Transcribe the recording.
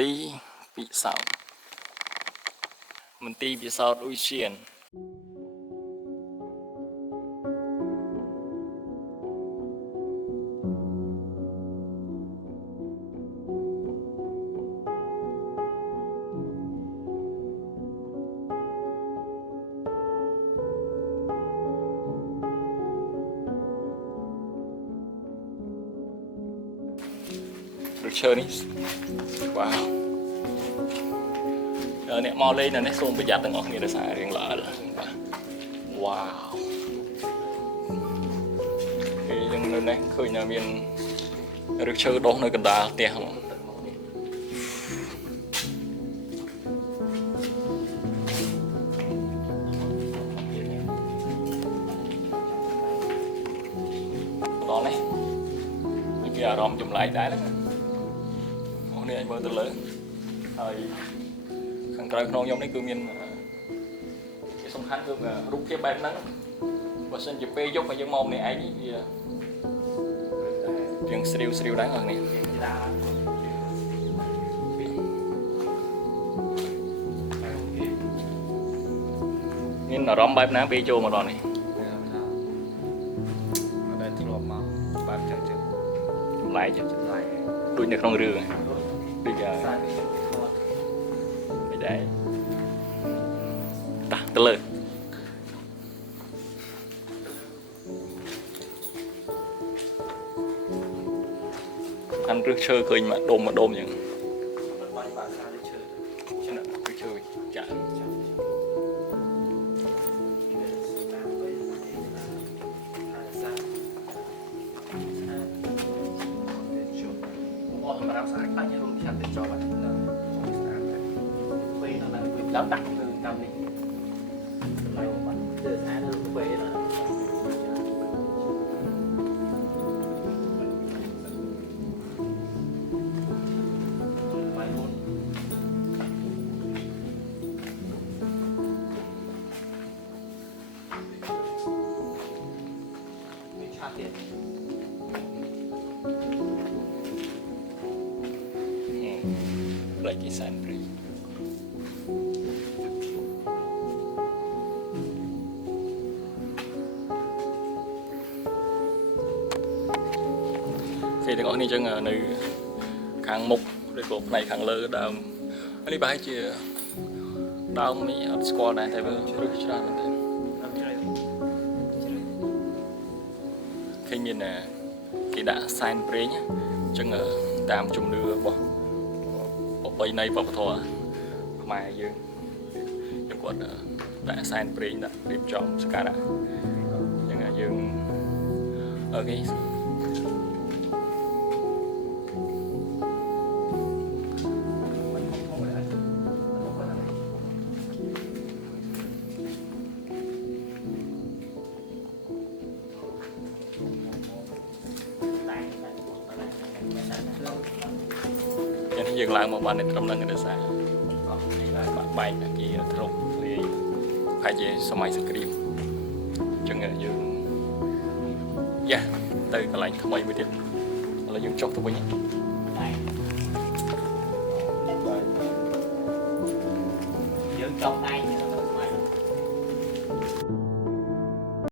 ទីពិសោធន៍មន្ទីរពិសោធន៍ឧទ្យានឬឈើនេះវ៉ាវអ្នកមកលេងនៅនេះសូមប្រយ័ត្នទាំងអស់គ្នាដោយសាររឿងល្អបាទវ៉ាវពេលយើងនៅនេះឃើញថាមានឫសឈើដុះនៅកណ្ដាលផ្ទះហ្មងដល់នេះមានអារម្មណ៍ចម្លែកដែរហ្នឹងអូនេះឲ្យមើលទៅលើហើយខាងក្រៅក្នុងខ្ញុំនេះគឺមានជាសំខាន់គឺរូបភាពបែបហ្នឹងបើសិនជាពេលយប់មកយើងមកម្នាក់ឯងនេះវាជាងស្រីវដែរហ្នឹងនេះមានអារម្មណ៍បែបណាពេលចូលមកដល់នេះអត់ដែលធ្លាប់មកបែបចឹងចម្លែកដូចនៅក្នុងរឿងដូចមិនដែរតាទៅលើកាន់រឹសឈើឃើញមកដុំអញ្ចឹងបាញ់បាក់ខារឹសឈើឆ្នាំរឹសឈើចាក់សម្រាប់ស្អាតខ្លាញ់រួមឆាត់ទៅចប់ហើយស្អាតពេលដល់ពេលដល់ដាក់នៅតាមនេះឡៃបាត់ទៅស្អាតលើពេលដល់មានឆាត់ទៀតlike this and breathe គេទាំងអស់នេះចឹងនៅខាងមុខឬក៏ផ្នែកខាងលើដើមនេះប្រហែលជាដើមនេះអត់ស្គាល់ដែរតែវារឹសច្រើនមែនទេឃើញមានគេដាក់សែនព្រេងចឹងតាមជំនឿរបស់ប្រពៃណីវប្បធម៌ខ្មែរយើងគាត់ដាក់សែនព្រេងដាក់រៀបចំសក្ការៈអញ្ចឹងយើងអូខេយើងឡើងមកបានត្រឹមនឹងទេសារបាក់បែកជាទ្រពលាយហើយជាសម័យសង្គ្រាមអញ្ចឹងយើងយ៉ាទៅកន្លែងថ្មីមួយទៀតឥឡូវយើងចុះទៅវិញ